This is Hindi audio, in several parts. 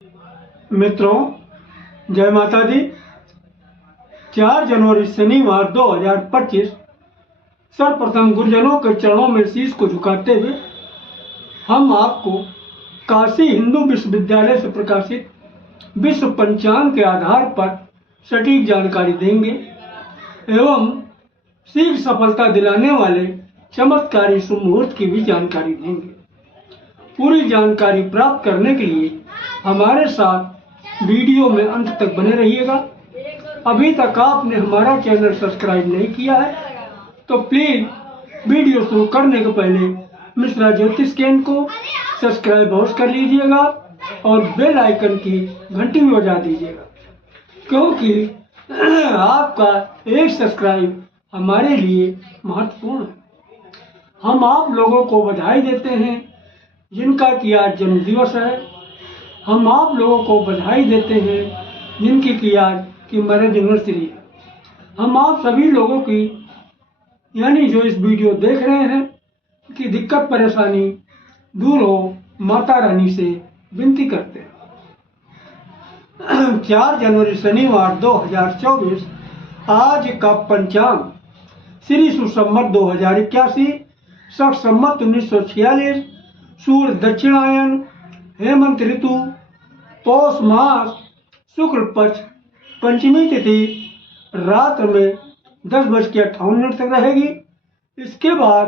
मित्रों, जय माता दी। 4 जनवरी शनिवार 2025 सर्वप्रथम गुरुजनों के चरणों में शीश को झुकाते हुए हम आपको काशी हिंदू विश्वविद्यालय से प्रकाशित विश्व पंचांग के आधार पर सटीक जानकारी देंगे एवं शीघ्र सफलता दिलाने वाले चमत्कारी शुभ मुहूर्त की भी जानकारी देंगे। पूरी जानकारी प्राप्त करने के लिए हमारे साथ वीडियो में अंत तक बने रहिएगा। अभी तक आपने हमारा चैनल सब्सक्राइब नहीं किया है तो प्लीज़ वीडियो शुरू करने के पहले मिश्रा ज्योतिष केंद्र को सब्सक्राइब अवश्य कर लीजिएगा और बेल आइकन की घंटी भी बजा दीजिएगा, क्योंकि आपका एक सब्सक्राइब हमारे लिए महत्वपूर्ण है। हम आप लोगों को बधाई देते हैं जिनका कि आज जन्मदिवस है। हम आप लोगों को बधाई देते हैं जिनकी कि आज की मैरिज एनिवर्सरी है। हम आप सभी लोगों की यानी जो इस वीडियो देख रहे हैं कि दिक्कत परेशानी दूर हो, माता रानी से विनती करते हैं। 4 जनवरी शनिवार 2024 आज का पंचांग श्री सुसंवत 2081 शक संवत 1946 सूर्य दक्षिणायन हेमंत ऋतु पौष मास शुक्ल पक्ष पंचमी तिथि रात में 10:58 तक रहेगी। इसके बाद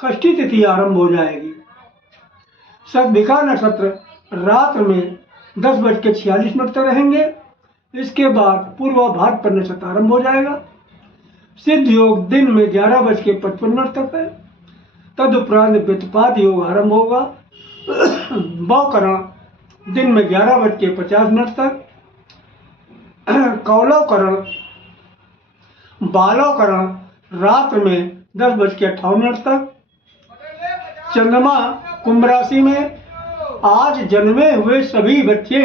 षष्ठी तिथि आरंभ हो जाएगी। शतभिषा नक्षत्र रात में 10:46 तक रहेंगे। इसके बाद पूर्व भाद्र नक्षत्र आरंभ हो जाएगा। सिद्ध योग दिन में 11:55 तक है। तदुपरांत व्युत्पाद योग आरंभ होगा। बौकरण दिन में 11:50 तक। कौलवकरण बालवकरण रात में 10:58 तक। चंद्रमा कुंभ राशि में आज जन्मे हुए सभी बच्चे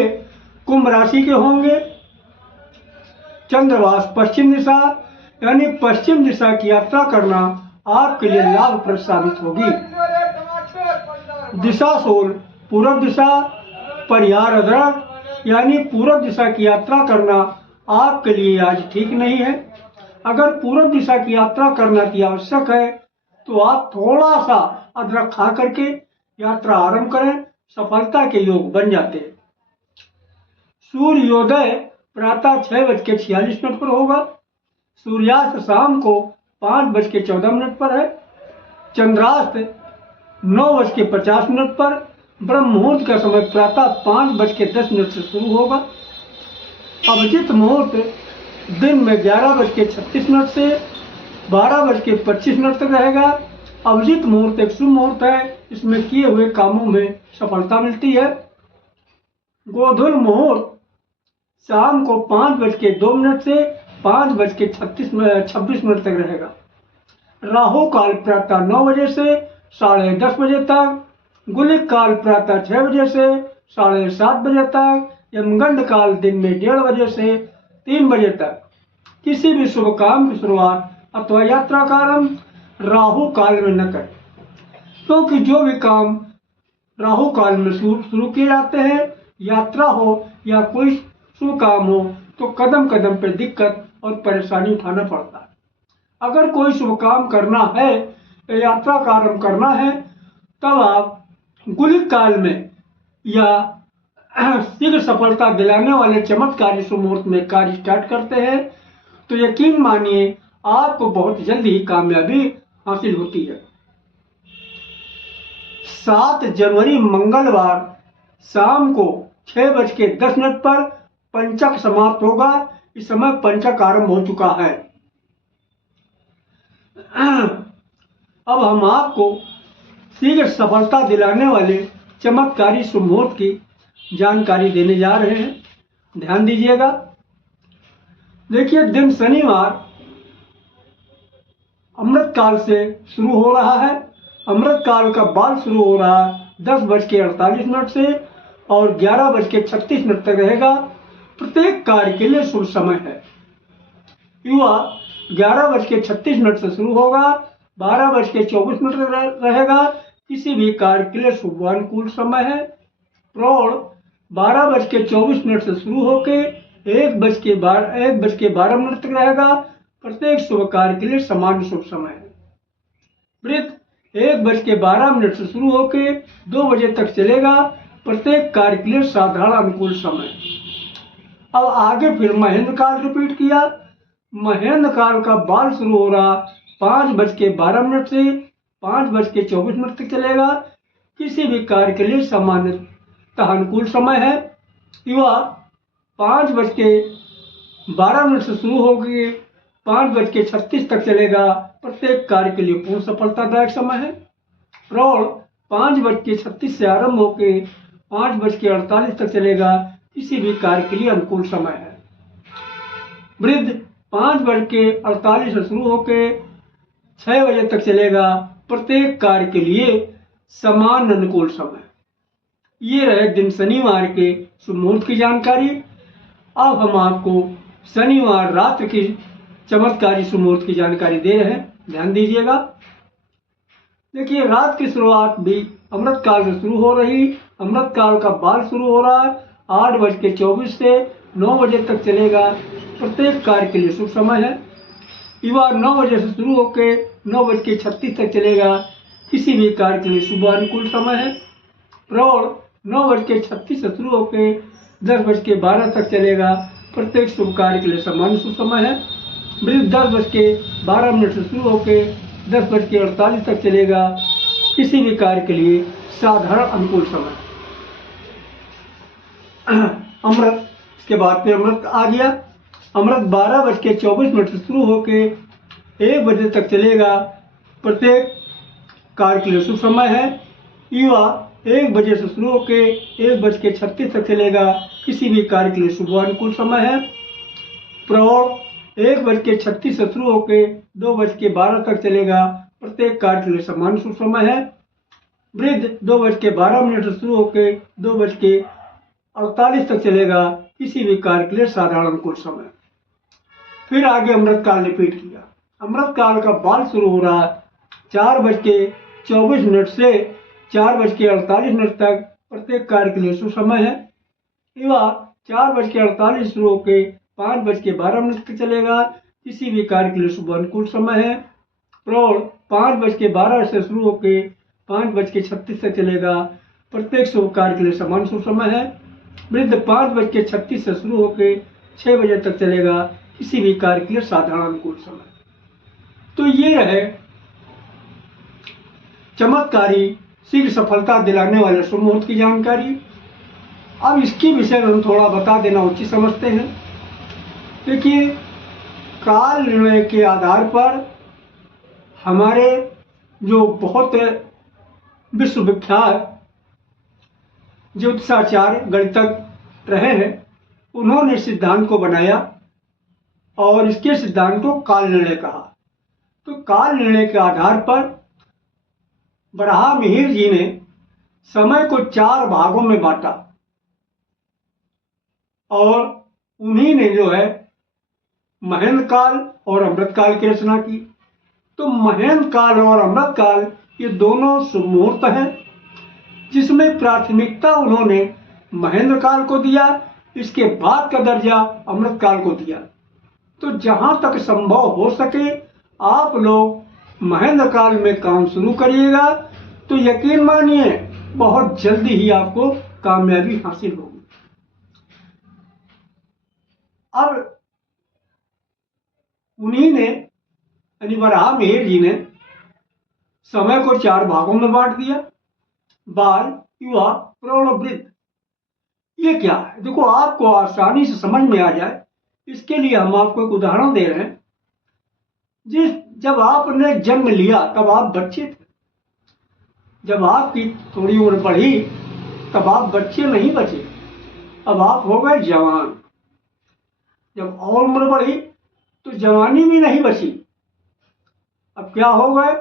कुंभ राशि के होंगे। चंद्रवास पश्चिम दिशा यानी पश्चिम दिशा की यात्रा करना आपके लिए लाभप्रद साबित होगी। दिशा सोल पूर्व दिशा परिहार अदरक यानी पूर्व दिशा की यात्रा करना आपके लिए आज ठीक नहीं है। अगर पूर्व दिशा की यात्रा करना की आवश्यक है तो आप थोड़ा सा अदरक खा करके यात्रा आरंभ करें, सफलता के योग बन जाते हैं। सूर्योदय प्रातः 6:46 पर होगा। सूर्यास्त शाम को 5:14 पर है। चंद्रास्त 9:50 पर। ब्रह्म मुहूर्त का समय प्रातः 5:10 से शुरू होगा। अभिजित मुहूर्त दिन में 11:36 से 12:25 तक रहेगा। अभिजित मुहूर्त एक शुभ मुहूर्त है। इसमें किए हुए कामों में सफलता मिलती है। गोधूल मुहूर्त शाम को 5:02 से 5:26 तक रहेगा। राहु काल प्रातः 9 बजे से 10:30 बजे तक। गुलिक काल प्रातः 6 बजे से 7:30 बजे तक। यमगंड काल दिन में 1:30 बजे से 3 बजे तक। किसी भी शुभ काम की शुरुआत अथवा यात्रा का आरंभ राहु काल में न करें, क्योंकि जो भी काम राहु काल में शुरू किए जाते हैं, यात्रा हो या कोई शुभ काम हो, तो कदम कदम पे दिक्कत और परेशानी उठाना पड़ता है। अगर कोई शुभ काम करना है, यात्रा का आरंभ करना है, तब आप गुलिक काल में या शीघ्र सफलता दिलाने वाले चमत्कारी शुभ मुहूर्त में कार्य स्टार्ट करते हैं तो यकीन मानिए आपको बहुत जल्दी ही कामयाबी हासिल होती है। 7 जनवरी मंगलवार शाम को 6:10 पर पंचक समाप्त होगा। इस समय पंचक आरंभ हो चुका है। अब हम आपको शीघ्र सफलता दिलाने वाले चमत्कारी शुभ मुहूर्त की जानकारी देने जा रहे हैं। ध्यान दीजिएगा। देखिए, दिन शनिवार अमृत काल से शुरू हो रहा है। अमृत काल का बाल शुरू हो रहा है 10:48 से और 11:36 तक रहेगा। प्रत्येक कार्य के लिए शुभ समय है। युवा 11:36 से शुरू होगा, 12:24 तक रहेगा। किसी भी कार्य के लिए शुभ अनुकूल समय है। प्रौढ़ 12:24 से शुरू होकर 1:12 तक रहेगा। प्रत्येक शुभ कार्य के लिए समान शुभ समय है। वृद्ध 1:12 से शुरू होकर 2 बजे तक चलेगा। प्रत्येक कार्य के लिए साधारण अनुकूल समय। अब आगे फिर महेंद्र काल रिपीट किया। महेंद्र काल का बाल शुरू हो रहा 5:12 से 5:24 तक चलेगा। किसी भी कार्य के लिए सामान्यतः अनुकूल समय है। युवा 5:12 से शुरू होकर 5:36 तक चलेगा। प्रत्येक कार्य के लिए पूर्ण सफलतादायक समय है। प्रौढ़ 5:36 से आरंभ होकर 5:48 तक चलेगा। किसी भी कार्य के लिए अनुकूल समय है। वृद्ध 5:48 से शुरू होकर 6 बजे तक चलेगा। प्रत्येक कार्य के लिए समान अनुकूल समय। ये रहे दिन शनिवार के शुभ मुहूर्त की जानकारी। अब हम आपको शनिवार रात्र की चमत्कारी शुभ मुहूर्त की जानकारी दे रहे हैं, ध्यान दीजिएगा। देखिए, रात की शुरुआत भी अमृत काल से शुरू हो रही। अमृत काल का बाल शुरू हो रहा है 8:24 से 9 बजे तक चलेगा। प्रत्येक कार्य के लिए शुभ समय है। युवा 9 बजे से शुरू होकर 9:36 तक चलेगा। किसी भी कार्य के लिए शुभ अनुकूल समय है। प्रौढ़ 9:36 से शुरू होकर 10:12 तक चलेगा। प्रत्येक शुभ कार्य के लिए समान शुभ समय है। वृद्ध 10:12 से शुरू होकर 10:48 तक चलेगा। किसी भी कार्य के लिए साधारण अनुकूल समय। अमृत, इसके बाद पे अमृत आ गया। अमृत 12:24 से शुरू होकर 1 बजे तक चलेगा। प्रत्येक कार्य के लिए शुभ समय है। युवा 1 बजे से शुरू होकर 1:36 तक चलेगा। किसी भी कार्य के लिए शुभ अनुकूल समय है। प्रौढ़ 1:36 से शुरू होकर 2:12 तक चलेगा। प्रत्येक कार्य के लिए समान शुभ समय है। वृद्ध 2:12 से शुरू होकर 2:48 तक चलेगा। किसी भी कार्य के लिए साधारण अनुकूल समय। फिर आगे अमृत काल रिपीट किया। अमृत काल का बाल शुरू हो रहा 4:24 से 4:48 तक। प्रत्येक कार्य के लिए शुभ समय है। युवा 4:48 शुरू होकर 5:12 तक चलेगा। किसी भी कार्य के लिए शुभ अनुकूल समय है। प्रौढ़ 5:12 से शुरू होकर 5:36 तक चलेगा। प्रत्येक शुभ कार्य के लिए समान शुभ समय है। वृद्ध 5:36 से शुरू होकर 6 बजे तक चलेगा। किसी भी कार्य के लिए साधारण अनुकूल समय। तो ये रहे चमत्कारी शीघ्र सफलता दिलाने वाले शुभ मुहूर्त की जानकारी। अब इसके विषय में हम थोड़ा बता देना उचित समझते हैं। देखिए, काल निर्णय के आधार पर हमारे जो बहुत विश्वविख्यात ज्योतिषाचार्य गणितज्ञ रहे हैं, उन्होंने सिद्धांत को बनाया और इसके सिद्धांत को काल निर्णय कहा। तो काल निर्णय के आधार पर बराह मिहिर जी ने समय को 4 भागों में बांटा और उन्हीं ने जो है महेंद्र काल और अमृत काल की रचना की। तो महेंद्र काल और अमृत काल ये दोनों शुभ मुहूर्त हैं, जिसमें प्राथमिकता उन्होंने महेंद्र काल को दिया। इसके बाद का दर्जा अमृत काल को दिया। तो जहां तक संभव हो सके आप लोग महेंद्र काल में काम शुरू करिएगा, तो यकीन मानिए बहुत जल्दी ही आपको कामयाबी हासिल होगी। अब उन्हीं ने यानी बराह मिहिर जी ने समय को 4 भागों में बांट दिया। बाल, युवा, प्रौढ़, वृद्ध। ये क्या है? देखो, आपको आसानी से समझ में आ जाए इसके लिए हम आपको एक उदाहरण दे रहे हैं। जब आपने जन्म लिया तब आप बच्चे थे। जब आपकी थोड़ी उम्र बढ़ी तब आप बच्चे नहीं बचे, अब आप हो गए जवान। जब और उम्र बढ़ी तो जवानी भी नहीं बची, अब क्या हो गए?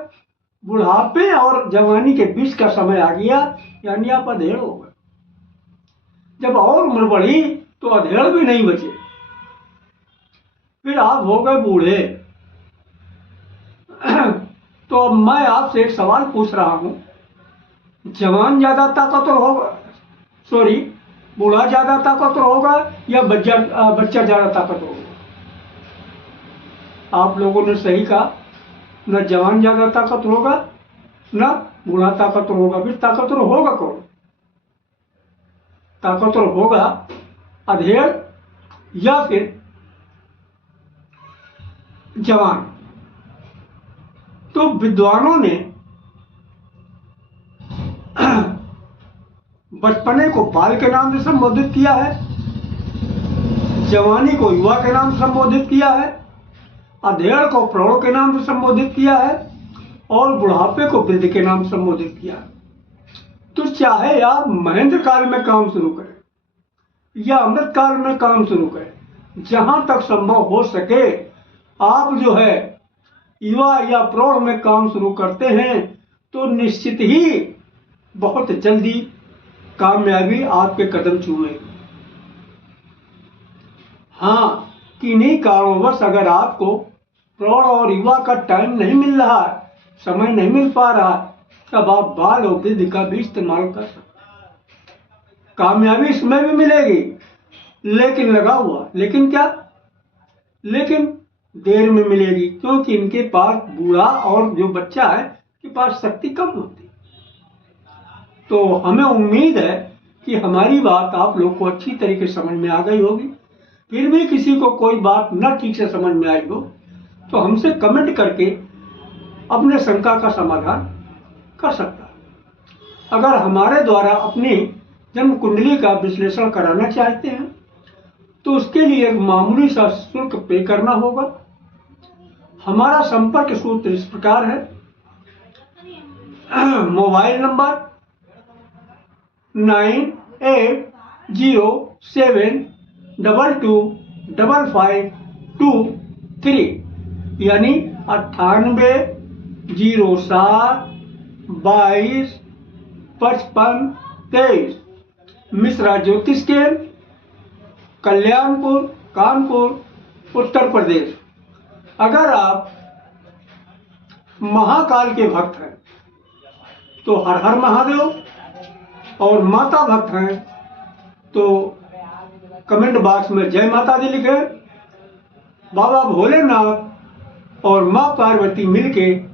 बुढ़ापे और जवानी के बीच का समय आ गया, यानी आप अधेड़ हो गए। जब और उम्र बढ़ी तो अधेड़ भी नहीं बचे, फिर आप हो गए बूढ़े। तो अब मैं आपसे एक सवाल पूछ रहा हूं, जवान ज्यादा ताकतवर होगा, सॉरी, बूढ़ा ज्यादा ताकतवर होगा या बच्चा ज्यादा ताकतवर होगा? आप लोगों ने सही कहा, न जवान ज्यादा ताकतवर होगा न बूढ़ा ताकतवर होगा। फिर ताकतवर होगा कौन? ताकतवर होगा अधेड़ या फिर जवान। तो विद्वानों ने बचपने को बाल के नाम से संबोधित किया है, जवानी को युवा के नाम से संबोधित किया है, अधेड़ को प्रौढ़ के नाम से संबोधित किया है और बुढ़ापे को वृद्ध के नाम से संबोधित किया है। तो चाहे आप महेंद्र काल में काम शुरू करें या अमृत काल में काम शुरू करें, जहां तक संभव हो सके आप जो है युवा या प्रौढ़ में काम शुरू करते हैं तो निश्चित ही बहुत जल्दी कामयाबी आपके कदम चूमेगी। हाँ, किन्हीं कारणवश अगर आपको प्रौढ़ और युवा का टाइम नहीं मिल रहा है, समय नहीं मिल पा रहा, तब आप बाल और वृद्ध का भी इस्तेमाल कर सकते हैं। कामयाबी इसमें भी मिलेगी, लेकिन लगा हुआ, लेकिन क्या, लेकिन देर में मिलेगी, क्योंकि इनके पास बूढ़ा और जो बच्चा है के पास शक्ति कम होती है। तो हमें उम्मीद है कि हमारी बात आप लोग को अच्छी तरीके से समझ में आ गई होगी। फिर भी किसी को कोई बात न ठीक से समझ में आई हो तो हमसे कमेंट करके अपने शंका का समाधान कर सकता है। अगर हमारे द्वारा अपनी जन्म कुंडली का विश्लेषण कराना चाहते हैं तो उसके लिए एक मामूली सा शुल्क पे करना होगा। हमारा संपर्क सूत्र इस प्रकार है, मोबाइल नंबर 9807225523 यानी 9807225523। मिश्रा ज्योतिष केंद्र, कल्याणपुर, कानपुर, उत्तर प्रदेश। अगर आप महाकाल के भक्त हैं तो हर हर महादेव, और माता भक्त हैं तो कमेंट बॉक्स में जय माता दी लिखें। बाबा भोलेनाथ और माँ पार्वती मिलके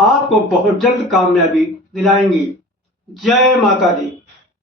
आपको बहुत जल्द कामयाबी दिलाएंगी। जय माता दी।